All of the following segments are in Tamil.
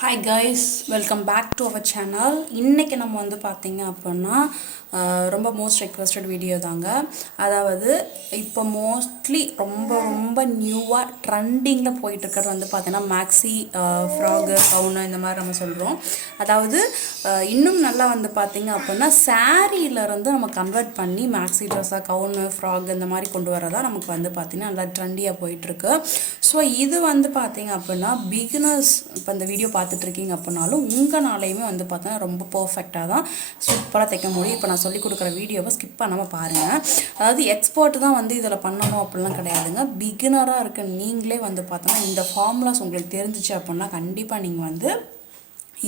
Hi guys, welcome back to our channel. இன்னைக்கு நம்ம வந்து பார்த்தீங்க அப்படின்னா ரொம்ப மோஸ்ட் ரெக்வெஸ்டட் வீடியோ தாங்க. அதாவது இப்போ மோஸ்ட்லி ரொம்ப நியூவாக ட்ரெண்டிங்கில் போயிட்டு இருக்கிறது வந்து பார்த்தீங்கன்னா மேக்ஸி ஃப்ராகு கவுனு இந்த மாதிரி நம்ம சொல்கிறோம். அதாவது இன்னும் நல்லா வந்து பார்த்தீங்க அப்படின்னா சாரீலேருந்து நம்ம கன்வெர்ட் பண்ணி மேக்ஸி ட்ரெஸ்ஸாக கவுனு ஃப்ராக் இந்த மாதிரி கொண்டு வரதா நமக்கு வந்து பார்த்திங்கன்னா நல்லா ட்ரெண்டியாக போயிட்டுருக்கு. ஸோ இது வந்து பார்த்தீங்க அப்படின்னா பிகினர்ஸ் இப்போ இந்த வீடியோ பார்த்துட்ருக்கீங்க அப்படின்னாலும் உங்களாலையுமே வந்து பார்த்தீங்கன்னா ரொம்ப பர்ஃபெக்டாக தான் சூப்பராக தைக்க முடியும். இப்போ நான் சொல்லிக் கொடுக்குற வீடியோவை ஸ்கிப் பண்ணாமல் பாருங்கள். அதாவது எக்ஸ்பர்ட் தான் வந்து இதில் பண்ணணும் அப்படிலாம் கிடையாதுங்க. பிகினராக இருக்க நீங்களே வந்து பார்த்தோன்னா இந்த ஃபார்முலாஸ் உங்களுக்கு தெரிஞ்சிச்சு அப்படின்னா கண்டிப்பாக நீங்கள் வந்து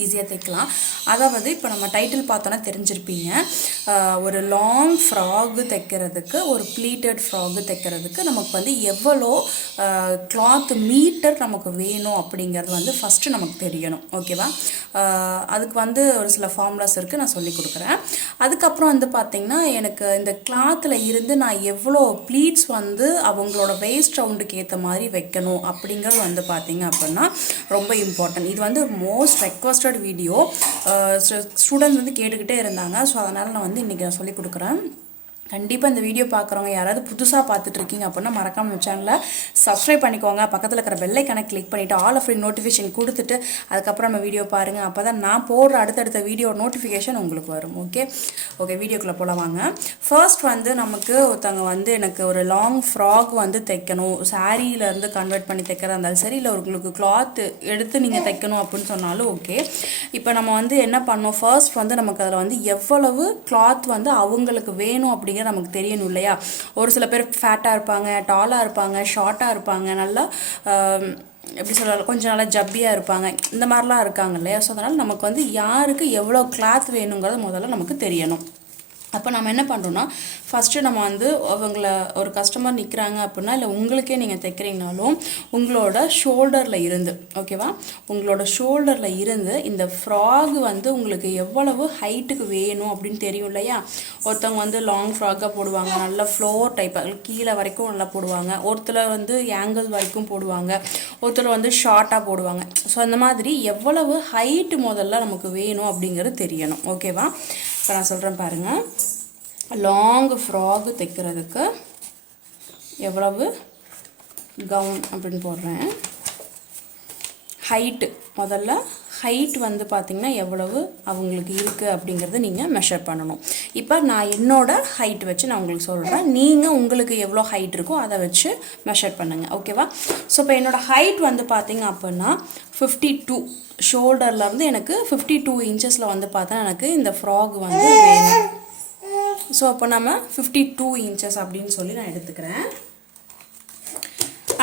ஈஸியாக தைக்கலாம். அதாவது இப்போ நம்ம டைட்டில் பார்த்தோன்னா தெரிஞ்சிருப்பீங்க. ஒரு லாங் ஃப்ராகு தைக்கிறதுக்கு ஒரு ப்ளீட்டட் ஃப்ராகு தைக்கிறதுக்கு நமக்கு வந்து எவ்வளோ கிளாத் மீட்டர் நமக்கு வேணும் அப்படிங்கிறது வந்து ஃபஸ்ட்டு நமக்கு தெரியணும். ஓகேவா? அதுக்கு வந்து ஒரு சில ஃபார்முலாஸ் இருக்குது, நான் சொல்லி கொடுக்குறேன். அதுக்கப்புறம் வந்து பார்த்திங்கன்னா எனக்கு இந்த கிளாத்தில் இருந்து நான் எவ்வளோ ப்ளீட்ஸ் வந்து அவங்களோட வேஸ்ட் ரவுண்டுக்கு ஏற்ற மாதிரி வைக்கணும் அப்படிங்கிறது வந்து பார்த்திங்க அப்படின்னா ரொம்ப இம்பார்ட்டன்ட். இது வந்து மோஸ்ட் ரெக்வஸ்ட் வீடியோ ஸ்டூடெண்ட்ஸ் வந்து கேட்டுக்கிட்டே இருந்தாங்க. ஸோ அதனால் நான் வந்து இன்றைக்கி நான் சொல்லிக் கொடுக்குறேன். கண்டிப்பாக இந்த வீடியோ பார்க்குறவங்க யாராவது புதுசாக பார்த்துட்ருக்கீங்க அப்படின்னா மறக்காமல் நம்ம சேனலை சப்ஸ்கிரைப் பண்ணிக்கோங்க. பக்கத்தில் இருக்கிற பெல்லைக்கான கிளிக் பண்ணிவிட்டு ஆல் ஆஃப் நோட்டிஃபிகேஷன் கொடுத்துட்டு அதுக்கப்புறம் நம்ம வீடியோ பாருங்கள். அப்போ தான் நான் போடுற அடுத்தடுத்த வீடியோ நோட்டிஃபிகேஷன் உங்களுக்கு வரும். ஓகே வீடியோக்குள்ளே போகலாம் வாங்க. ஃபர்ஸ்ட் வந்து நமக்கு ஒருத்தவங்க வந்து எனக்கு ஒரு லாங் ஃப்ராக் வந்து தைக்கணும், சாரீலேருந்து கன்வெர்ட் பண்ணி தைக்கிறதா இருந்தாலும் சரி, இல்லை உங்களுக்கு கிளாத் எடுத்து நீங்கள் தைக்கணும் அப்படின்னு சொன்னாலும் ஓகே. இப்போ நம்ம வந்து என்ன பண்ணோம், ஃபர்ஸ்ட் வந்து நமக்கு அதில் வந்து எவ்வளவு கிளாத் வந்து அவங்களுக்கு வேணும் அப்படிங்கிற நமக்கு தெரியணும் இல்லையா? ஒரு சில பேர் ஃபேட்டாக இருப்பாங்க, டாலாக இருப்பாங்க, ஷார்ட்டாக இருப்பாங்க, நல்லா எப்படி சொல்கிறாங்க கொஞ்சம் நல்லா ஜப்பியாக இருப்பாங்க, இந்த மாதிரிலாம் இருக்காங்க இல்லையா? ஸோ அதனால் நமக்கு வந்து யாருக்கு எவ்வளோ கிளாத் வேணுங்கிறது முதல்ல நமக்கு தெரியணும். அப்போ நம்ம என்ன பண்ணுறோன்னா ஃபஸ்ட்டு நம்ம வந்து அவங்கள ஒரு கஸ்டமர் நிற்கிறாங்க அப்படின்னா, இல்லை உங்களுக்கே நீங்கள் தைக்கிறீங்கனாலும் உங்களோட ஷோல்டரில் இருந்து ஓகேவா, உங்களோட ஷோல்டரில் இருந்து இந்த ஃப்ராக் வந்து உங்களுக்கு எவ்வளவு ஹைட்டுக்கு வேணும் அப்படின்னு தெரியும் இல்லையா? ஒருத்தவங்க வந்து லாங் ஃப்ராக்காக போடுவாங்க, நல்லா ஃப்ளோர் டைப்பாக கீழே வரைக்கும் நல்லா போடுவாங்க, ஒருத்தர் வந்து ஆங்கிள் வரைக்கும் போடுவாங்க, ஒருத்தர் வந்து ஷார்ட்டாக போடுவாங்க. ஸோ அந்த மாதிரி எவ்வளவு ஹைட்டு முதல்ல நமக்கு வேணும் அப்படிங்கிறது தெரியணும். ஓகேவா? இப்போ நான் சொல்கிறேன் பாருங்கள். லாங் ஃப்ராகு தைக்கிறதுக்கு எவ்வளவு கவுன் அப்படின்னு போடுறேன். ஹைட்டு முதல்ல ஹைட் வந்து பார்த்திங்கன்னா எவ்வளவு அவங்களுக்கு இருக்குது அப்படிங்கிறத நீங்கள் மெஷர் பண்ணணும். இப்போ நான் என்னோடய ஹைட் வச்சு நான் உங்களுக்கு சொல்கிறேன், நீங்கள் உங்களுக்கு எவ்வளோ ஹைட் இருக்கோ அதை வச்சு மெஷர் பண்ணுங்கள். ஓகேவா? ஸோ இப்போ என்னோடய ஹைட் வந்து பார்த்திங்க அப்படின்னா 52 ஷோல்டர்லேருந்து எனக்கு 52 இன்ச்சஸில் வந்து பார்த்தா எனக்கு இந்த ஃப்ராக் வந்து வேணும். ஸோ அப்போ நம்ம 52 இன்ச்சஸ் அப்படின்னு சொல்லி நான் எடுத்துக்கிறேன்.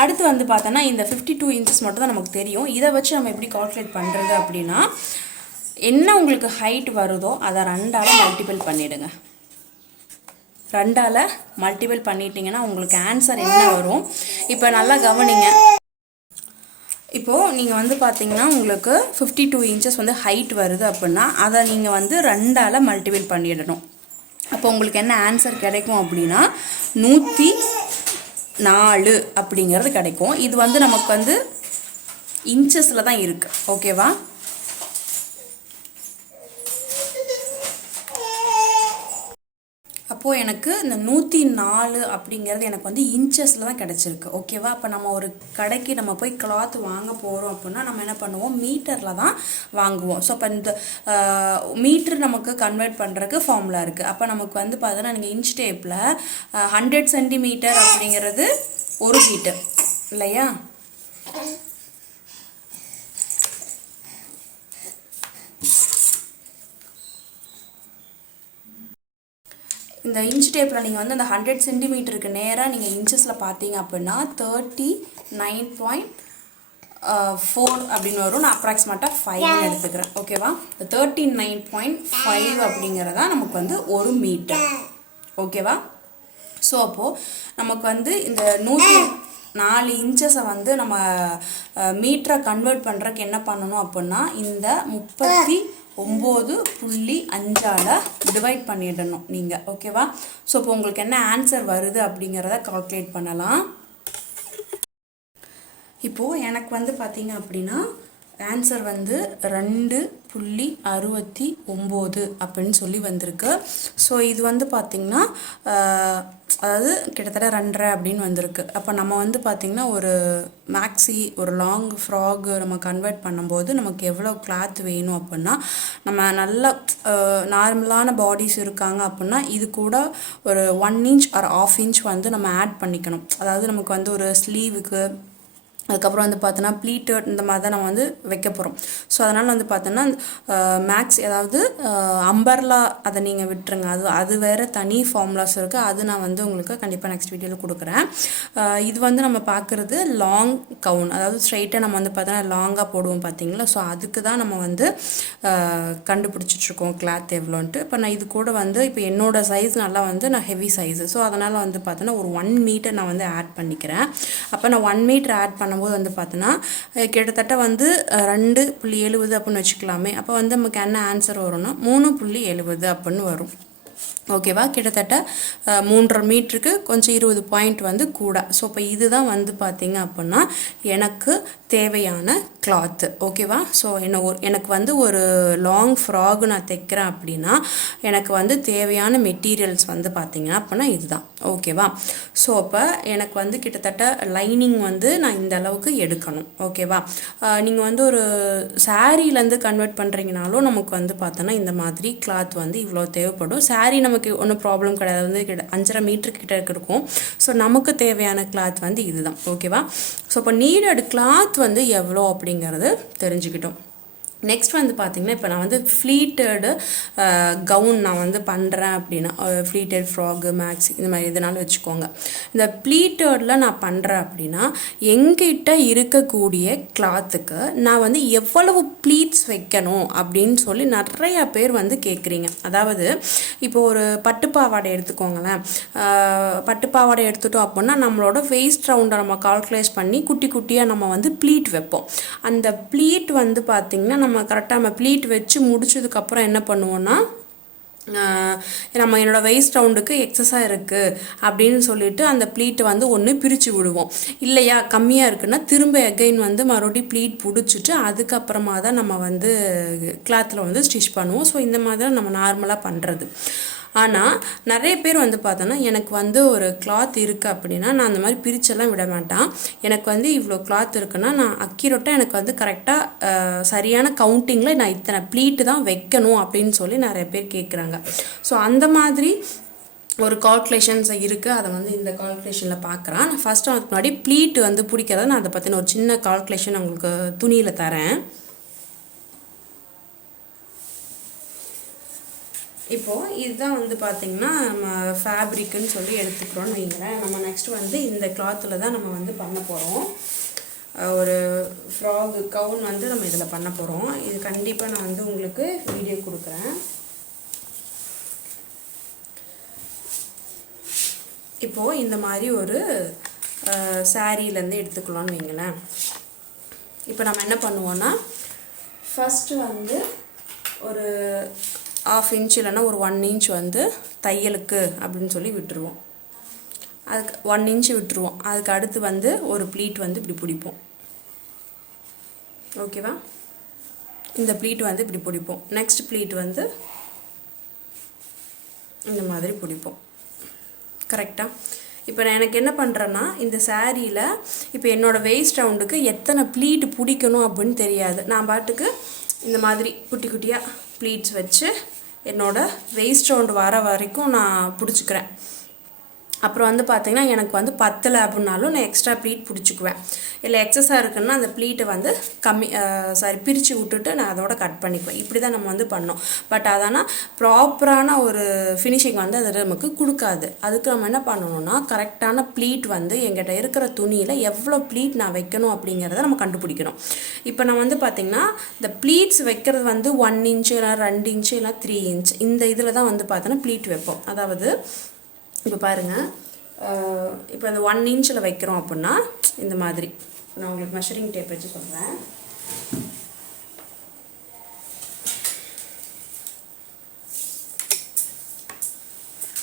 அடுத்து வந்து பார்த்தோன்னா இந்த 52 இன்ச்சஸ் மட்டும் தான் நமக்கு தெரியும். இதை வச்சு நம்ம எப்படி கால்குலேட் பண்ணுறது அப்படின்னா, என்ன உங்களுக்கு ஹைட் வருதோ அதை 2ஆல் மல்டிபிள் பண்ணிவிடுங்க. 2ஆல் மல்டிபிள் பண்ணிட்டீங்கன்னா உங்களுக்கு ஆன்சர் என்ன வரும்? இப்போ நல்லா கவனிங்க. இப்போது நீங்கள் வந்து பார்த்தீங்கன்னா உங்களுக்கு 52 இன்ச்சஸ் வந்து ஹைட் வருது அப்படின்னா அதை நீங்கள் வந்து 2ஆல் மல்டிபிள் பண்ணிடணும். அப்போ உங்களுக்கு என்ன ஆன்சர் கிடைக்கும் அப்படின்னா 104 அப்படிங்கிறது கிடைக்கும். இது வந்து நமக்கு வந்து இன்ச்சஸில் தான் இருக்குது. ஓகேவா? அப்போது எனக்கு இந்த 104 அப்படிங்கிறது எனக்கு வந்து இன்ச்சஸில் தான் கிடச்சிருக்கு. ஓகேவா? அப்போ நம்ம ஒரு கடைக்கு நம்ம போய் கிளாத் வாங்க போகிறோம் அப்படின்னா நம்ம என்ன பண்ணுவோம், மீட்டரில் தான் வாங்குவோம். ஸோ அப்போ இந்த மீட்டர் நமக்கு கன்வெர்ட் பண்ணுறதுக்கு ஃபார்முலா இருக்குது. அப்போ நமக்கு வந்து பார்த்தீங்கன்னா நீங்கள் இன்ச் டேப்பில் 100 சென்டிமீட்டர் அப்படிங்கிறது 1 மீட்டர் இல்லையா? இந்த இன்ச் டேப்பில் நீங்கள் வந்து அந்த 100 சென்டிமீட்டருக்கு நேராக நீங்கள் இன்ச்சஸில் பார்த்தீங்க அப்படின்னா 39.4 அப்படின்னு வரும். நான் அப்ராக்சிமேட்டாக 5 எடுத்துக்கிறேன். ஓகேவா? 39.5 அப்படிங்கிறதா நமக்கு வந்து 1 மீட்டர். ஓகேவா? ஸோ அப்போது நமக்கு வந்து இந்த 104 இன்ச்சஸை வந்து நம்ம மீட்டரை கன்வெர்ட் பண்ணுறதுக்கு என்ன பண்ணணும் அப்படின்னா இந்த 39.5ஆல் டிவைட் பண்ணிடணும் நீங்கள். ஓகேவா? ஸோ இப்போ உங்களுக்கு என்ன ஆன்சர் வருது அப்படிங்கிறத கால்குலேட் பண்ணலாம். இப்போது எனக்கு வந்து பார்த்திங்க அப்படின்னா ஆன்சர் வந்து 2.69 அப்படின்னு சொல்லி வந்திருக்கு. ஸோ இது வந்து பார்த்திங்கன்னா அதாவது கிட்டத்தட்ட 2.5 அப்படின்னு வந்திருக்கு. அப்போ நம்ம வந்து பார்த்திங்கன்னா ஒரு மேக்ஸி ஒரு லாங் ஃப்ராக் நம்ம கன்வெர்ட் பண்ணும்போது நமக்கு எவ்வளோ கிளாத் வேணும் அப்படின்னா, நம்ம நல்ல நார்மலான பாடிஸ் இருக்காங்க அப்படின்னா இது கூட ஒரு 1 இன்ச் ஆர் 1/2 இன்ச் வந்து நம்ம ஆட் பண்ணிக்கணும். அதாவது நமக்கு வந்து ஒரு ஸ்லீவுக்கு அதுக்கப்புறம் வந்து பார்த்தோன்னா ப்ளீட்டட் இந்த மாதிரி தான் நம்ம வந்து வைக்க போகிறோம். ஸோ அதனால் வந்து பார்த்தோன்னா மேக்ஸ் அதாவது அம்பர்லா அதை நீங்கள் விட்டுருங்க. அது வேறு தனி ஃபார்முலாஸ் இருக்குது. அது நான் வந்து உங்களுக்கு கண்டிப்பாக நெக்ஸ்ட் வீடியோவில் கொடுக்குறேன். இது வந்து நம்ம பார்க்குறது லாங் கவுன், அதாவது ஸ்ட்ரைட்டாக நம்ம வந்து பார்த்தோன்னா லாங்காக போடுவோம் பார்த்தீங்களா. ஸோ அதுக்கு தான் நம்ம வந்து கண்டுபிடிச்சிட்ருக்கோம் கிளாத் எவ்வளோன்ட்டு. இப்போ நான் இது கூட வந்து இப்போ என்னோடய சைஸ் நல்லா வந்து நான் ஹெவி சைஸு. ஸோ அதனால் வந்து பார்த்தோன்னா ஒரு 1 மீட்டர் நான் வந்து ஆட் பண்ணிக்கிறேன். அப்போ நான் 1 மீட்டர் ஆட் பண்ண போது வந்து பார்த்தோன்னா கிட்டத்தட்ட வந்து 2.70 அப்படின்னு வச்சுக்கலாமே. அப்போ வந்து நமக்கு என்ன ஆன்சர் வரும்னா 3.70 அப்படின்னு வரும். ஓகேவா? கிட்டத்தட்ட 3.5 மீட்டருக்கு கொஞ்சம் 20 பாயிண்ட் வந்து கூட. ஸோ இப்போ இதுதான் வந்து பார்த்திங்க அப்படின்னா எனக்கு தேவையான கிளாத்து. ஓகேவா? ஸோ எனக்கு வந்து ஒரு லாங் ஃப்ராக் நான் தைக்கிறேன் அப்படின்னா எனக்கு வந்து தேவையான மெட்டீரியல்ஸ் வந்து பார்த்திங்கன்னா அப்படின்னா இதுதான். ஓகேவா? ஸோ அப்போ எனக்கு வந்து கிட்டத்தட்ட லைனிங் வந்து நான் இந்த அளவுக்கு எடுக்கணும். ஓகேவா? நீங்கள் வந்து ஒரு சாரீலேருந்து கன்வெர்ட் பண்ணுறீங்கனாலும் நமக்கு வந்து பார்த்தோன்னா இந்த மாதிரி கிளாத் வந்து இவ்வளோ தேவைப்படும். சாரீ நமக்கு ஒன்றும் ப்ராப்ளம் கிடையாது, வந்து 5.5 மீட்டர் கிட்ட இருக்கும். ஸோ நமக்கு தேவையான கிளாத் வந்து இதுதான். ஓகேவா? ஸோ இப்போ நீடட் கிளாத் வந்து எவ்வளோ அப்படிங்கிறது தெரிஞ்சுக்கிட்டோம். நெக்ஸ்ட் வந்து பார்த்திங்கன்னா இப்போ நான் வந்து ஃப்ளீட்டடு கவுன் நான் வந்து பண்ணுறேன் அப்படின்னா ஃப்ளீட்டட் ஃப்ராகு மேக்ஸி இந்த மாதிரி எதுனாலும் வச்சுக்கோங்க. இந்த ப்ளீட்டடில் நான் பண்ணுறேன் அப்படின்னா எங்கிட்ட இருக்கக்கூடிய கிளாத்துக்கு நான் வந்து எவ்வளவு ப்ளீட்ஸ் வைக்கணும் அப்படின்னு சொல்லி நிறையா பேர் வந்து கேட்குறீங்க. அதாவது இப்போ ஒரு பட்டுப்பாவாடை எடுத்துக்கோங்களேன். பட்டுப்பாவாடை எடுத்துட்டோம் அப்படின்னா நம்மளோட வேஸ்ட் ரவுண்டை நம்ம கால்குலேட் பண்ணி குட்டி குட்டியாக நம்ம வந்து ப்ளீட் வைப்போம். அந்த ப்ளீட் வந்து பார்த்திங்கன்னா நம்ம கரெக்டாக நம்ம ப்ளீட் வச்சு முடிச்சதுக்கப்புறம் என்ன பண்ணுவோன்னா நம்ம என்னோடய வேஸ்ட் ரவுண்டுக்கு எக்ஸஸாக இருக்குது அப்படின்னு சொல்லிட்டு அந்த ப்ளீட்டை வந்து ஒன்று பிரித்து விடுவோம். இல்லையா கம்மியாக இருக்குன்னா திரும்ப எகைன் வந்து மறுபடியும் ப்ளீட் பிடிச்சிட்டு அதுக்கப்புறமா தான் நம்ம வந்து கிளாத்தில் வந்து ஸ்டிச் பண்ணுவோம். ஸோ இந்த மாதிரி தான் நம்ம நார்மலாக பண்ணுறது. ஆனால் நிறைய பேர் வந்து பார்த்தோன்னா எனக்கு வந்து ஒரு கிளாத் இருக்குது அப்படின்னா நான் அந்த மாதிரி பிரிச்செல்லாம் விட மாட்டேன். எனக்கு வந்து இவ்வளோ கிளாத் இருக்குன்னா நான் அக்யூரேட்டாக எனக்கு வந்து கரெக்டாக சரியான கவுண்டிங்கில் நான் இத்தனை ப்ளீட்டு தான் வைக்கணும் அப்படின்னு சொல்லி நிறைய பேர் கேட்குறாங்க. ஸோ அந்த மாதிரி ஒரு கால்குலேஷன்ஸ் இருக்குது. அதை வந்து இந்த கால்குலேஷனில் பார்க்குறேன். நான் ஃபஸ்ட்டு அதுக்கு முன்னாடி ப்ளீட் வந்து பிடிக்கிறத நான் அதை பற்றின ஒரு சின்ன கால்குலேஷன் உங்களுக்கு துணியில் தரேன். இப்போது இதுதான் வந்து பார்த்திங்கன்னா நம்ம ஃபேப்ரிக்குன்னு சொல்லி எடுத்துக்கிறோன்னு வைங்களேன். நம்ம நெக்ஸ்ட் வந்து இந்த கிளாத்தில் தான் நம்ம வந்து பண்ண போகிறோம். ஒரு ஃப்ராக் கவுன் வந்து நம்ம இதில் பண்ண போகிறோம். இது கண்டிப்பாக நான் வந்து உங்களுக்கு வீடியோ கொடுக்குறேன். இப்போது இந்த மாதிரி ஒரு சாரீலேருந்து எடுத்துக்கலான்னு வைங்களேன். இப்போ நம்ம என்ன பண்ணுவோன்னா ஃபஸ்ட்டு வந்து ஒரு 1/2 இன்ச் இல்லைன்னா ஒரு 1 இன்ச் வந்து தையலுக்கு அப்படின்னு சொல்லி விட்டுருவோம். அதுக்கு 1 இன்ச் விட்டுருவோம். அதுக்கு அடுத்து வந்து ஒரு ப்ளீட் வந்து இப்படி பிடிப்போம். ஓகேவா? இந்த ப்ளீட் வந்து இப்படி பிடிப்போம். நெக்ஸ்ட் ப்ளீட் வந்து இந்த மாதிரி பிடிப்போம். கரெக்டாக? இப்போ நான் எனக்கு என்ன பண்ணுறேன்னா இந்த சாரியில் இப்போ என்னோடய வேஸ்ட் ரவுண்டுக்கு எத்தனை ப்ளீட் பிடிக்கணும் அப்படின்னு தெரியாது. நான் பாட்டுக்கு இந்த மாதிரி குட்டி குட்டியாக ப்ளீட்ஸ் வச்சு என்னோடய வேஸ்ட் ரவுண்டு வர வரைக்கும் நான் பிடிச்சிக்கிறேன். அப்புறம் வந்து பார்த்திங்கன்னா எனக்கு வந்து 10 அப்படின்னாலும் நான் எக்ஸ்ட்ரா ப்ளீட் பிடிச்சிக்குவேன். இல்லை எக்ஸஸாக இருக்குன்னா அந்த ப்ளீட்டை வந்து பிரித்து விட்டுட்டு நான் அதோட கட் பண்ணிக்குவேன். இப்படி தான் நம்ம வந்து பண்ணோம். பட் அதனால் ப்ராப்பரான ஒரு ஃபினிஷிங் வந்து அது நமக்கு கொடுக்காது. அதுக்கு நம்ம என்ன பண்ணணும்னா கரெக்டான ப்ளீட் வந்து எங்கிட்ட இருக்கிற துணியில் எவ்வளோ ப்ளீட் நான் வைக்கணும் அப்படிங்கிறத நம்ம கண்டுபிடிக்கணும். இப்போ நான் வந்து பார்த்திங்கன்னா இந்த ப்ளீட்ஸ் வைக்கிறது வந்து 1 இன்ச்சு இல்லை 2 இன்ச்சு இல்லை 3 இன்ச் இந்த இதில் தான் வந்து பார்த்தோன்னா ப்ளீட் வைப்போம். அதாவது இப்போ பாருங்கள், இப்போ அந்த 1 இன்ச்சில் வைக்கிறோம் அப்படின்னா இந்த மாதிரி நான் உங்களுக்கு மெஷரிங் டேப் வச்சு சொல்கிறேன்.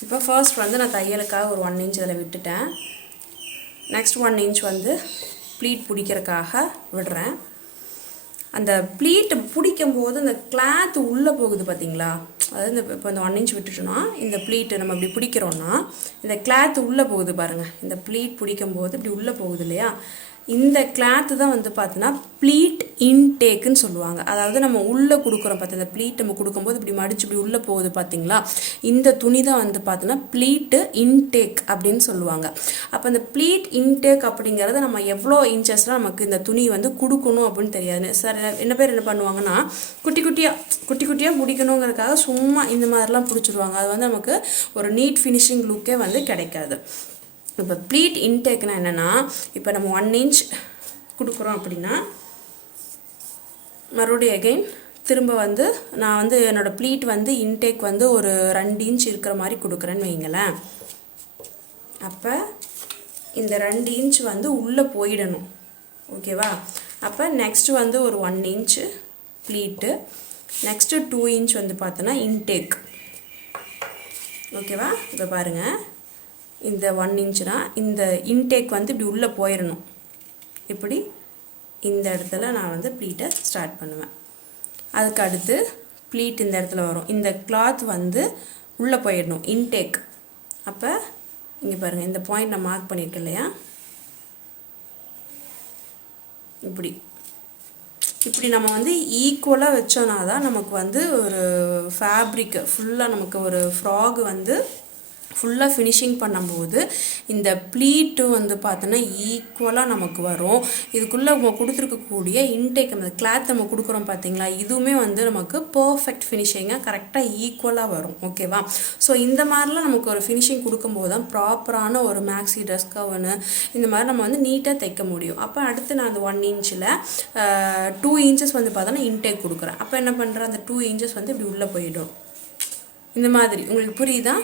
இப்போ ஃபர்ஸ்ட் வந்து நான் தையலுக்காக ஒரு 1 இன்ச் இதில் விட்டுட்டேன். நெக்ஸ்ட் 1 இன்ச் வந்து ப்ளீட் பிடிக்கிறதுக்காக விடுறேன். அந்த ப்ளீட் பிடிக்கும்போது அந்த கிளாத் உள்ளே போகுது பார்த்தீங்களா, அதாவது இப்போ இந்த 1 இன்ச் விட்டுட்டோன்னா இந்த ப்ளீட்டு நம்ம இப்படி பிடிக்கிறோன்னா இந்த கிளாத் உள்ளே போகுது பாருங்கள். இந்த ப்ளீட் பிடிக்கும்போது இப்படி உள்ளே போகுது இல்லையா, இந்த கிளாத்து தான் வந்து பார்த்தீங்கன்னா ப்ளீட் இன்டேக்குன்னு சொல்லுவாங்க. அதாவது நம்ம உள்ளே கொடுக்குறோம் பார்த்து இந்த ப்ளீட் நம்ம கொடுக்கும்போது இப்படி மடிச்சு இப்படி உள்ளே போகுது பார்த்தீங்களா, இந்த துணி தான் வந்து பார்த்தீங்கன்னா ப்ளீட்டு இன்டேக் அப்படின்னு சொல்லுவாங்க. அப்போ இந்த ப்ளீட் இன்டேக் அப்படிங்கிறத நம்ம எவ்வளோ இன்ச்சஸ்லாம் நமக்கு இந்த துணி வந்து கொடுக்கணும் அப்படின்னு தெரியாது. சார் என்ன பேர் என்ன பண்ணுவாங்கன்னா குட்டி குட்டியாக பிடிக்கணுங்கிறதுக்காக சும்மா இந்த மாதிரிலாம் பிடிச்சிடுவாங்க. அது வந்து நமக்கு ஒரு நீட் ஃபினிஷிங் லுக்கே வந்து கிடைக்காது. இப்போ ப்ளீட் இன்டேக்னா என்னென்னா, இப்போ நம்ம 1 இன்ச் கொடுக்குறோம் அப்படின்னா மறுபடியும் அகைன் திரும்ப வந்து நான் வந்து என்னோடய ப்ளீட் வந்து இன்டேக் வந்து ஒரு 2 இன்ச் இருக்கிற மாதிரி கொடுக்குறேன்னு வைங்களேன். அப்போ இந்த 2 இன்ச் வந்து உள்ளே போயிடணும். ஓகேவா? அப்போ நெக்ஸ்ட்டு வந்து ஒரு 1 இன்ச்சு ப்ளீட்டு, நெக்ஸ்ட்டு 2 இன்ச் வந்து பார்த்தோன்னா இன்டேக். ஓகேவா? இப்போ பாருங்கள், இந்த 1 இன்ச்சுனா இந்த இன்டேக் வந்து இப்படி உள்ளே போயிடணும். இப்படி இந்த இடத்துல நான் வந்து ப்ளீட்டை ஸ்டார்ட் பண்ணுவேன். அதுக்கு அடுத்து ப்ளீட் இந்த இடத்துல வரும். இந்த கிளாத் வந்து உள்ளே போயிடணும் இன்டேக். அப்போ இங்கே பாருங்கள், இந்த பாயிண்ட் நான் மார்க் பண்ணியிருக்கேன் இல்லையா, இப்படி நம்ம வந்து ஈக்குவலாக வச்சோன்னா தான் நமக்கு வந்து ஒரு ஃபேப்ரிக் ஃபுல்லாக நமக்கு ஒரு ஃப்ராக் வந்து ஃபுல்லாக ஃபினிஷிங் பண்ணும்போது இந்த ப்ளீட்டும் வந்து பார்த்தோன்னா ஈக்குவலாக நமக்கு வரும். இதுக்குள்ளே நம்ம கொடுத்துருக்கக்கூடிய இன்டேக் அந்த கிளாத் நம்ம கொடுக்குறோம் பார்த்தீங்களா, இதுவுமே வந்து நமக்கு பர்ஃபெக்ட் ஃபினிஷிங்காக கரெக்டாக ஈக்குவலாக வரும். ஓகேவா? ஸோ இந்த மாதிரிலாம் நமக்கு ஒரு ஃபினிஷிங் கொடுக்கும்போது தான் ப்ராப்பரான ஒரு மேக்ஸி ட்ரெஸ் கவுனு இந்த மாதிரி நம்ம வந்து நீட்டாக தைக்க முடியும். அப்போ அடுத்து நான் அந்த 1 இன்ச்சில் 2 இன்ச்சஸ் வந்து பார்த்தோன்னா இன்டேக் கொடுக்குறேன். அப்போ என்ன பண்ணுறேன், அந்த 2 இன்ச்சஸ் வந்து இப்படி உள்ளே போயிடும். இந்த மாதிரி உங்களுக்கு புரியுதா?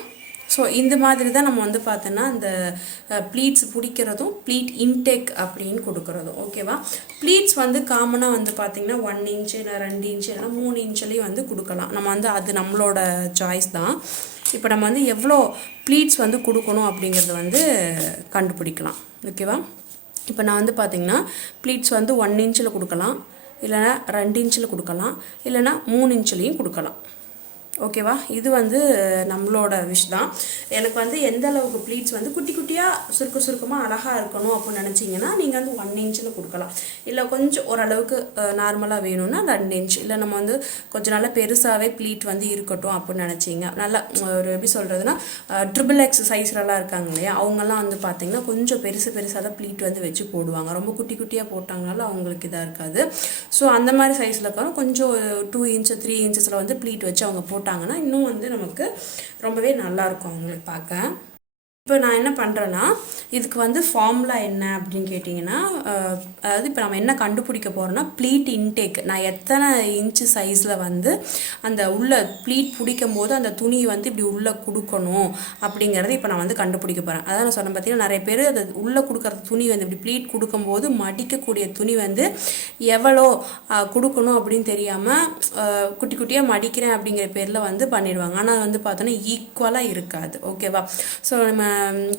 ஸோ இந்த மாதிரி தான் நம்ம வந்து பார்த்தோன்னா அந்த ப்ளீட்ஸ் பிடிக்கிறதும் ப்ளீட் இன்டேக் அப்படின்னு கொடுக்குறதும். ஓகேவா? ப்ளீட்ஸ் வந்து காமனாக வந்து பார்த்திங்கன்னா 1 இன்ச்சு இல்லை 2 இன்ச்சு இல்லைனா 3 இன்ச்சுலேயும் வந்து கொடுக்கலாம். நம்ம வந்து அது நம்மளோட சாய்ஸ் தான். இப்போ நம்ம வந்து எவ்வளோ ப்ளீட்ஸ் வந்து கொடுக்கணும் அப்படிங்கிறது வந்து கண்டுபிடிக்கலாம். ஓகேவா? இப்போ நான் வந்து பார்த்திங்கன்னா ப்ளீட்ஸ் வந்து 1 இன்ச்சில் கொடுக்கலாம், இல்லைனா 2 இன்ச்சில் கொடுக்கலாம், இல்லைனா 3 இன்ச்சுலேயும் கொடுக்கலாம். ஓகேவா? இது வந்து நம்மளோட விஷ் தான். எனக்கு வந்து எந்த அளவுக்கு ப்ளீட்ஸ் வந்து குட்டி குட்டியாக சுருக்கமாக அழகாக இருக்கணும் அப்படின்னு நினச்சிங்கன்னா நீங்கள் வந்து 1 இன்ச்சில் கொடுக்கலாம். இல்லை கொஞ்சம் ஓரளவுக்கு நார்மலாக வேணும்னா 2 இன்ச், இல்லை நம்ம வந்து கொஞ்சம் நல்லா பெருசாகவே ப்ளீட் வந்து இருக்கட்டும் அப்படின்னு நினச்சிங்க. நல்லா ஒரு எப்படி சொல்கிறதுனா XXX சைஸ்லலாம் இருக்காங்க இல்லையா, அவங்கெல்லாம் வந்து பார்த்திங்கன்னா கொஞ்சம் பெருசாக தான் ப்ளீட் வந்து வச்சு போடுவாங்க. ரொம்ப குட்டி குட்டியாக போட்டாங்கனால அவங்களுக்கு இதாக இருக்காது. ஸோ அந்த மாதிரி சைஸில் இருக்கணும். கொஞ்சம் 2 இன்ச் 3 இன்ச்சஸில் வந்து ப்ளீட் வச்சு அவங்க போட்டாங்கன்னா இன்னும் வந்து நமக்கு ரொம்பவே நல்லாயிருக்கும் அவங்களுக்கு பார்க்க. இப்போ நான் என்ன பண்ணுறேன்னா இதுக்கு வந்து ஃபார்முலா என்ன அப்படின்னு கேட்டிங்கன்னா, அதாவது இப்போ நம்ம என்ன கண்டுபிடிக்க போகிறோன்னா ப்ளீட் இன்டேக். நான் எத்தனை இன்ச்சு சைஸில் வந்து அந்த உள்ள ப்ளீட் பிடிக்கும் போது அந்த துணி வந்து இப்படி உள்ளே கொடுக்கணும் அப்படிங்கிறத இப்போ நான் வந்து கண்டுபிடிக்க போகிறேன். அதான் நான் சொன்னேன் பார்த்தீங்கன்னா, நிறைய பேர் அது உள்ளே கொடுக்குற துணி வந்து இப்படி ப்ளீட் கொடுக்கும்போது மடிக்கக்கூடிய துணி வந்து எவ்வளோ கொடுக்கணும் அப்படின்னு தெரியாமல் குட்டி குட்டியாக மடிக்கிறேன் அப்படிங்கிற பேரில் வந்து பண்ணிடுவாங்க. ஆனால் வந்து பார்த்தோன்னா ஈக்குவலாக இருக்காது. ஓகேவா? ஸோ நம்ம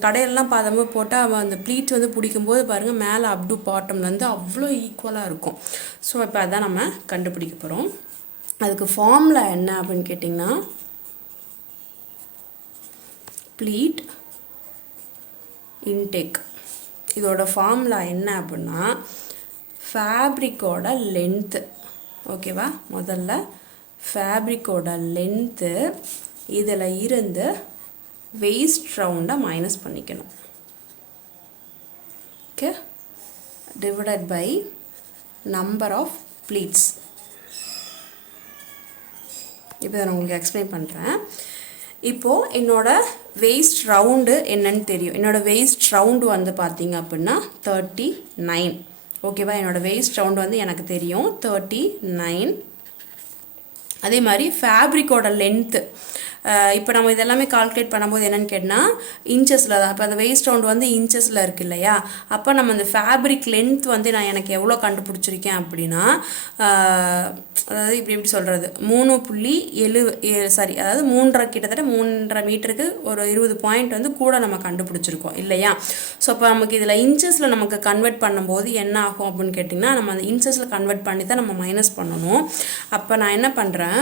கடையிலலாம் பார்த்தோம்னா போட்டால் அந்த ப்ளீட் வந்து பிடிக்கும்போது பாருங்கள் மேலே அப் டு பாட்டம்லேருந்து அவ்வளோ ஈக்குவலாக இருக்கும். ஸோ இப்போ அதான் நம்ம கண்டுபிடிக்க போகிறோம். அதுக்கு ஃபார்முலா என்ன அப்படின்னு கேட்டிங்கன்னா, ப்ளீட் இன்டேக் இதோட ஃபார்முலா என்ன அப்படின்னா ஃபேப்ரிக்கோட லென்த்து. ஓகேவா? முதல்ல ஃபேப்ரிக்கோட லென்த்து இதில் இருந்து வெயிஸ்ட் ரவுண்டை மைனஸ் பண்ணிக்கணும். Okay, divided by number of pleats. இப்போ நான் உங்களுக்கு எக்ஸ்பிளைன் பண்ணுறேன். இப்போது என்னோடய வெயிஸ்ட் ரவுண்டு என்னன்னு தெரியும். என்னோடய வெயிஸ்ட் ரவுண்டு வந்து பார்த்திங்க அப்படின்னா 39. ஓகேவா? என்னோடய வெயிஸ்ட் ரவுண்டு வந்து எனக்கு தெரியும் 39. அதே மாதிரி ஃபேப்ரிக்கோட லென்த்து இப்போ நம்ம இதெல்லாமே கால்குலேட் பண்ணும்போது என்னென்னு கேட்டால் இன்ச்சஸில் தான். இப்போ அந்த வேஸ்ட் ரவுண்ட் வந்து இன்ச்சஸில் இருக்குது இல்லையா, அப்போ நம்ம அந்த ஃபேப்ரிக் லென்த் வந்து நான் எனக்கு எவ்வளோ கண்டுபிடிச்சிருக்கேன் அப்படின்னா, அதாவது இப்படி சொல்கிறது 3.7 சாரி, அதாவது 3.5 கிட்டத்தட்ட 3.5 மீட்டருக்கு ஒரு 20 பாயிண்ட் வந்து கூட நம்ம கண்டுபிடிச்சிருக்கோம் இல்லையா. ஸோ அப்போ நமக்கு இதில் இன்ச்சஸில் நமக்கு கன்வெர்ட் பண்ணும்போது என்ன ஆகும் அப்படின்னு கேட்டிங்கன்னா, நம்ம அந்த இன்ச்சஸில் கன்வெர்ட் பண்ணி தான் நம்ம மைனஸ் பண்ணணும். அப்போ நான் என்ன பண்ணுறேன்,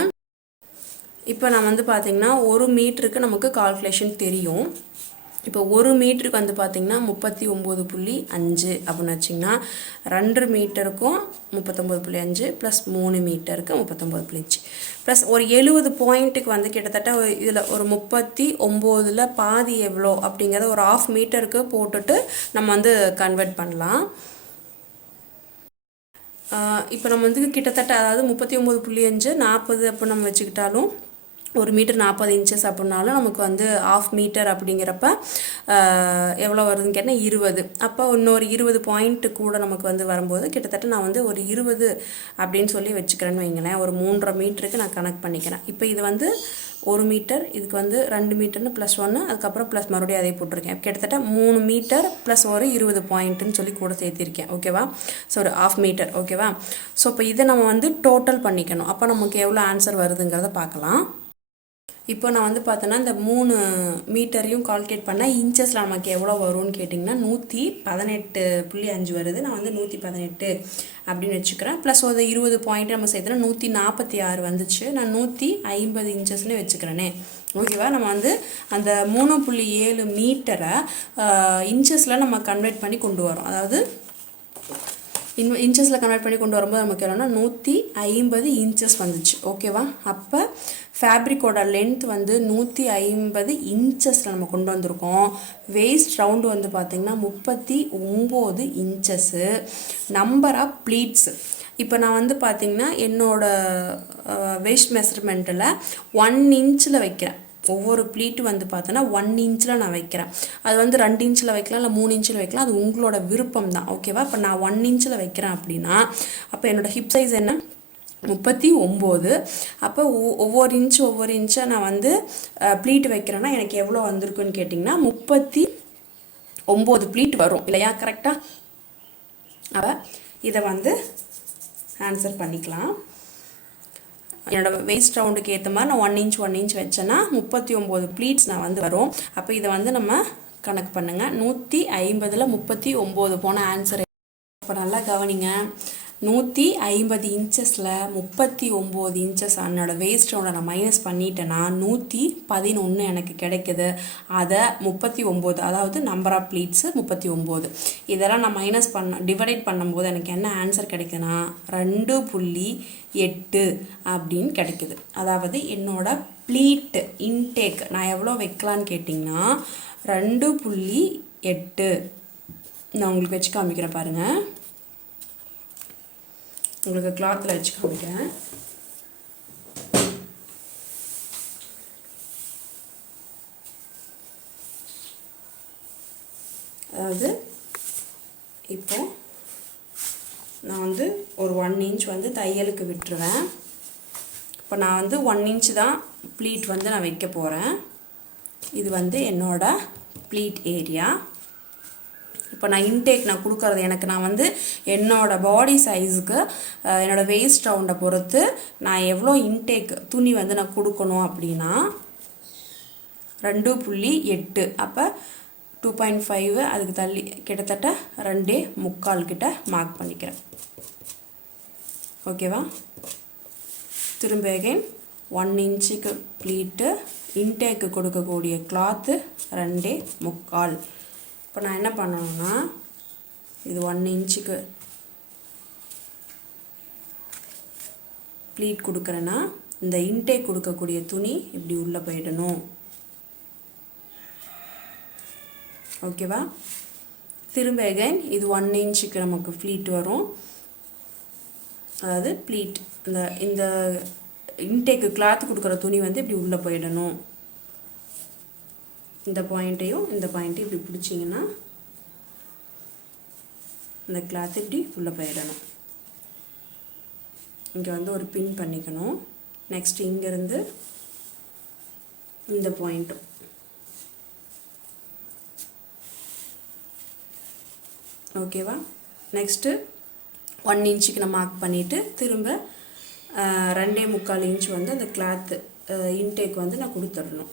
இப்போ நான் வந்து பார்த்திங்கன்னா 1 மீட்டருக்கு நமக்கு கால்குலேஷன் தெரியும். இப்போ 1 மீட்டருக்கு வந்து பார்த்திங்கன்னா 39.5 அப்படின்னு வச்சிங்கன்னா 2 மீட்டருக்கும் 39.5 ப்ளஸ் 3 மீட்டருக்கு 39.5 ப்ளஸ் ஒரு 70 பாயிண்ட்டுக்கு வந்து கிட்டத்தட்ட இதில் ஒரு 39ல் பாதி எவ்வளோ அப்படிங்கிறத ஒரு 1/2 மீட்டருக்கு போட்டுட்டு நம்ம வந்து கன்வெர்ட் பண்ணலாம். இப்போ நம்ம வந்து கிட்டத்தட்ட அதாவது 39.5 40 அப்போ நம்ம வச்சுக்கிட்டாலும் 1 மீட்டர் 40 இன்ச்சஸ் அப்படின்னாலும் நமக்கு வந்து 1/2 மீட்டர் அப்படிங்கிறப்ப எவ்வளோ வருதுன்னு கேட்டால் 20. அப்போ இன்னொரு 20 பாயிண்ட்டு கூட நமக்கு வந்து வரும்போது கிட்டத்தட்ட நான் வந்து ஒரு 20 அப்படின்னு சொல்லி வச்சுக்கிறேன்னு வைங்களேன். ஒரு 3.5 மீட்டருக்கு நான் கனெக்ட் பண்ணிக்கிறேன். இப்போ இது வந்து 1 மீட்டர், இதுக்கு வந்து 2 மீட்டர்னு ப்ளஸ் 1, அதுக்கப்புறம் ப்ளஸ் மறுபடியும் அதே போட்டிருக்கேன். கிட்டத்தட்ட 3 மீட்டர் ப்ளஸ் ஒரு 20 பாயிண்ட்டுன்னு சொல்லி கூட சேர்த்திருக்கேன். ஓகேவா. ஸோ ஒரு 1/2 மீட்டர். ஓகேவா. ஸோ இப்போ இதை நம்ம வந்து டோட்டல் பண்ணிக்கணும். அப்போ நமக்கு எவ்வளோ ஆன்சர் வருதுங்கிறத பார்க்கலாம். இப்போ நான் வந்து பார்த்தோன்னா இந்த 3 மீட்டரையும் கால்குலேட் பண்ணால் இன்ச்சஸில் நமக்கு எவ்வளோ வரும்னு கேட்டிங்கன்னா 118.5 வருது. நான் வந்து 118 அப்படின்னு வச்சுக்கிறேன். ப்ளஸ் ஒரு 20 பாயிண்ட் நம்ம சேர்த்தோன்னா 146 வந்துச்சு. நான் 150 இன்ச்சஸ்னே வச்சுக்கிறேனே. ஓகேவா. நம்ம வந்து அந்த 3.7 மீட்டரை இன்ச்சஸில் நம்ம கன்வெர்ட் பண்ணி கொண்டு வரோம். அதாவது இன்ச்சஸில் கன்வெர்ட் பண்ணி கொண்டு வரும்போது நமக்கு என்னன்னா 150 இன்ச்சஸ் வந்துச்சு. ஓகேவா. அப்போ ஃபேப்ரிக்கோட லென்த் வந்து 150 இன்ச்சஸில் நம்ம கொண்டு வந்திருக்கோம். வேஸ்ட் ரவுண்டு வந்து பார்த்திங்கன்னா 39 இன்ச்சஸ்ஸு. நம்பர் ஆஃப் ப்ளீட்ஸு இப்போ நான் வந்து பார்த்திங்கன்னா என்னோடய வேஸ்ட் மெஷர்மெண்ட்டில் 1 இன்ச்சில் வைக்கிறேன். ஒவ்வொரு ப்ளீட்டு வந்து பார்த்தோன்னா 1 இன்ச்சில் நான் வைக்கிறேன். அது வந்து 2 இன்ச்சில் வைக்கலாம், இல்லை 3 இன்ச்சில் வைக்கலாம். அது உங்களோட விருப்பம் தான். ஓகேவா. இப்போ நான் 1 இன்ச்சில் வைக்கிறேன் அப்படின்னா அப்போ என்னோடய ஹிப் சைஸ் என்ன 39. அப்போ ஒவ்வொரு இன்ச்சாக நான் வந்து ப்ளீட் வைக்கிறேன்னா எனக்கு எவ்வளோ வந்திருக்குன்னு கேட்டிங்கன்னா 39 ப்ளீட் வரும் இல்லையா. கரெக்டாக. அப்போ இதை வந்து ஆன்சர் பண்ணிக்கலாம். என்னோடய வேஸ்ட் ரவுண்டுக்கு ஏற்ற மாதிரி நான் 1 இன்ச் வச்சேன்னா 39 ப்ளீட்ஸ் நான் வந்து வரும். அப்போ இதை வந்து நம்ம கணக்கு பண்ணுங்கள். 150ல் 39 போன ஆன்சர். இப்போ நல்லா கவனிங்க. 150 இன்ச்சஸில் 39 இன்ச்சஸ் என்னோட வேஸ்ட் ரவுண்டை நான் மைனஸ் பண்ணிட்டேன்னா 111 எனக்கு கிடைக்குது. அதை 39, அதாவது நம்பர் ஆஃப் ப்ளீட்ஸு 39, இதெல்லாம் நான் மைனஸ் டிவைடேட் பண்ணும்போது எனக்கு என்ன ஆன்சர் கிடைக்குதுன்னா 2.8 அப்படின்னு கிடைக்குது. அதாவது என்னோட ப்ளீட் இன்டேக் நான் எவ்வளோ வைக்கலான்னு கேட்டிங்கன்னா 2.8. நான் உங்களுக்கு வச்சு காமிக்கிறேன் பாருங்கள். உங்களுக்கு கிளாத்தில் வச்சு காமிக்கிறேன். அதாவது இப்போ நான் வந்து ஒரு 1 இன்ச் வந்து தையலுக்கு விட்டுருவேன். இப்போ நான் வந்து 1 இன்ச் தான் ப்ளீட் வந்து நான் வைக்க போகிறேன். இது வந்து என்னோட ப்ளீட் ஏரியா. இப்போ நான் இன்டேக் நான் கொடுக்குறது எனக்கு நான் வந்து என்னோடய பாடி சைஸுக்கு என்னோடய வேஸ்ட் ரவுண்டை பொறுத்து நான் எவ்வளோ இன்டேக் துணி வந்து நான் கொடுக்கணும் அப்படின்னா 2.8. அப்போ 2.5 அதுக்கு தள்ளி கிட்டத்தட்ட 2.25 கிட்ட மார்க் பண்ணிக்கிறேன். ஓகேவா. திரும்ப அகைன் 1 இன்ச்சுக்கு ப்ளீட்டு, இன்டேக்கு கொடுக்கக்கூடிய கிளாத்து 2.25. இப்போ நான் என்ன பண்ணணும்னா இது 1 இன்ச்சுக்கு ப்ளீட் கொடுக்குறேன்னா இந்த இன்டேக் கொடுக்கக்கூடிய துணி இப்படி உள்ளே போயிடணும். ஓகேவா. திரும்ப அகைன் இது 1 இன்ச்சுக்கு நமக்கு ப்ளீட் வரும். அதாவது ப்ளீட் இந்த இன்டேக்கு கிளாத் கொடுக்குற துணி வந்து இப்படி உள்ளே போயிடணும். இந்த பாயிண்ட்டையும் இந்த பாயிண்ட்டையும் இப்படி பிடிச்சிங்கன்னா இந்த கிளாத் இப்படி உள்ளே போயிடணும். இங்கே வந்து ஒரு பின் பண்ணிக்கணும். நெக்ஸ்ட் இங்கேருந்து இந்த பாயிண்ட்டும். ஓகேவா? நெக்ஸ்ட்டு 1 இன்ச்சுக்கு நான் மார்க் பண்ணிவிட்டு திரும்ப 2.25 இன்ச் வந்து அந்த கிளாத்து இன்டேக் வந்து நான் கொடுத்துடணும்.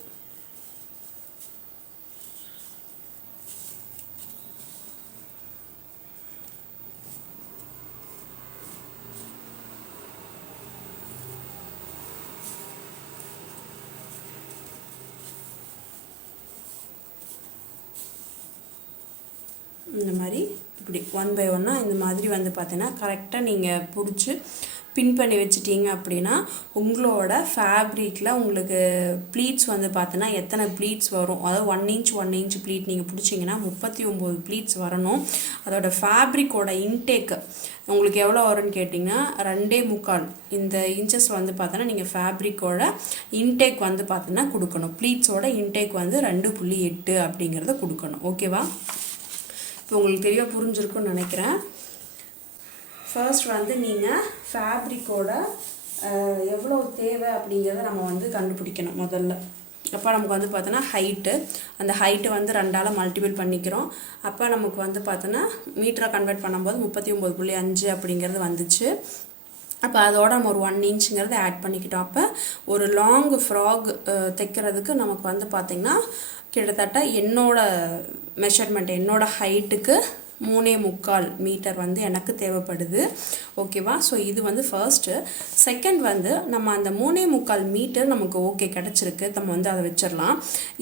இந்த மாதிரி இப்படி 1 by 1 இந்த மாதிரி வந்து பார்த்தீங்கன்னா கரெக்டாக நீங்கள் பிடிச்சி பின் பண்ணி வச்சிட்டிங்க அப்படின்னா உங்களோட ஃபேப்ரிக்கில் உங்களுக்கு ப்ளீட்ஸ் வந்து பார்த்தீங்கன்னா எத்தனை ப்ளீட்ஸ் வரும், அதாவது 1 இன்ச் ப்ளீட் நீங்கள் பிடிச்சிங்கன்னா 39 ப்ளீட்ஸ் வரணும். அதோட ஃபேப்ரிக்கோட இன்டேக்கு உங்களுக்கு எவ்வளோ வரும்னு கேட்டிங்கன்னா 2.25 இந்த இன்ச்சஸ் வந்து பார்த்தோன்னா நீங்கள் ஃபேப்ரிக்கோட இன்டேக் வந்து பார்த்தீங்கன்னா கொடுக்கணும். ப்ளீட்ஸோட இன்டேக் வந்து 2.8 அப்படிங்கிறத கொடுக்கணும். ஓகேவா? இப்போ உங்களுக்கு தெளிவாக புரிஞ்சிருக்குன்னு நினைக்கிறேன். ஃபர்ஸ்ட் வந்து நீங்கள் ஃபேப்ரிக்கோட எவ்வளோ தேவை அப்படிங்கிறத நம்ம வந்து கண்டுபிடிக்கணும் முதல்ல. அப்போ நமக்கு வந்து பார்த்தோன்னா ஹைட்டு, அந்த ஹைட்டு வந்து 2ஆல் மல்டிபிள் பண்ணிக்கிறோம். அப்போ நமக்கு வந்து பார்த்தோன்னா மீட்டராக கன்வெர்ட் பண்ணும்போது 39.5 அப்படிங்கிறது வந்துச்சு. அப்போ அதோட நம்ம ஒரு 1 இன்ச்சுங்கிறது ஆட் பண்ணிக்கிட்டோம். அப்போ ஒரு லாங் ஃப்ராக் தைக்கிறதுக்கு நமக்கு வந்து பார்த்திங்கன்னா கிட்டத்தட்ட என்னோட மெஷர்மெண்ட் என்னோட ஹைட்டுக்கு 3.25 மீட்டர் வந்து எனக்கு தேவைப்படுது. ஓகேவா? ஸோ இது வந்து ஃபர்ஸ்ட்டு. செகண்ட் வந்து நம்ம அந்த 3.25 மீட்டர் நமக்கு ஓகே கிடச்சிருக்கு, நம்ம வந்து அதை வச்சிடலாம்.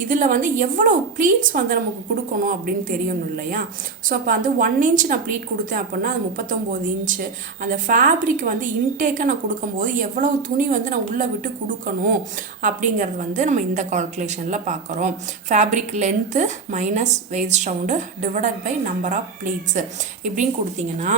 இதில் வந்து எவ்வளோ ப்ளீட்ஸ் வந்து நமக்கு கொடுக்கணும் அப்படின்னு தெரியணும் இல்லையா? ஸோ அப்போ வந்து 1 இன்ச் நான் ப்ளீட் கொடுத்தேன் அப்படின்னா அது 39 இன்ச்சு. அந்த ஃபேப்ரிக் வந்து இன்டேக்கை நான் கொடுக்கும்போது எவ்வளவு துணி வந்து நான் உள்ளே விட்டு கொடுக்கணும் அப்படிங்கிறது வந்து நம்ம இந்த கால்குலேஷனில் பார்க்குறோம். Fabric length minus waist round divided by number of pleats இப்படின்னு கொடுத்தீங்கன்னா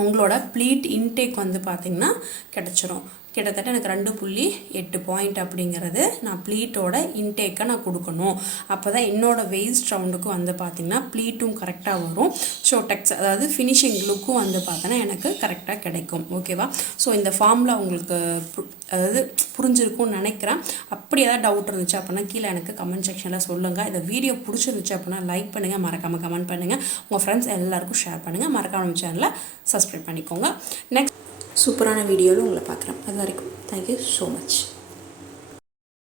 உங்களோட ப்ளீட் இன்டேக் வந்து பார்த்திங்கன்னா கிடச்சிரும். கிட்டத்தட்ட எனக்கு 2.8 பாயிண்ட் அப்படிங்கிறது நான் ப்ளீட்டோட இன்டேக்கை நான் கொடுக்கணும். அப்போ தான் என்னோடய வேஸ்ட் ரவுண்டுக்கும் வந்து பார்த்திங்கன்னா ப்ளீட்டும் கரெக்டாக வரும். ஸோ அதாவது ஃபினிஷிங் லுக்கும் வந்து பார்த்தோன்னா எனக்கு கரெக்டாக கிடைக்கும். ஓகேவா? ஸோ இந்த ஃபார்மில் உங்களுக்கு அதாவது புரிஞ்சிருக்கும்னு நினைக்கிறேன். அப்படி ஏதாவது டவுட் இருந்துச்சு அப்படின்னா கீழே எனக்கு கமெண்ட் செக்ஷனில் சொல்லுங்கள். இந்த வீடியோ பிடிச்சிருந்துச்சு அப்படின்னா லைக் பண்ணுங்கள், மறக்காமல் கமெண்ட் பண்ணுங்கள், உங்கள் ஃப்ரெண்ட்ஸ் எல்லாருக்கும் ஷேர் பண்ணுங்கள், மறக்காம நம்ம சேனலை சப்ஸ்கிரைப் பண்ணிக்கோங்க. நெக்ஸ்ட் சூப்பரான வீடியோவில் உங்களை பார்க்குறேன். அது வரைக்கும் தேங்க்யூ ஸோ மச்.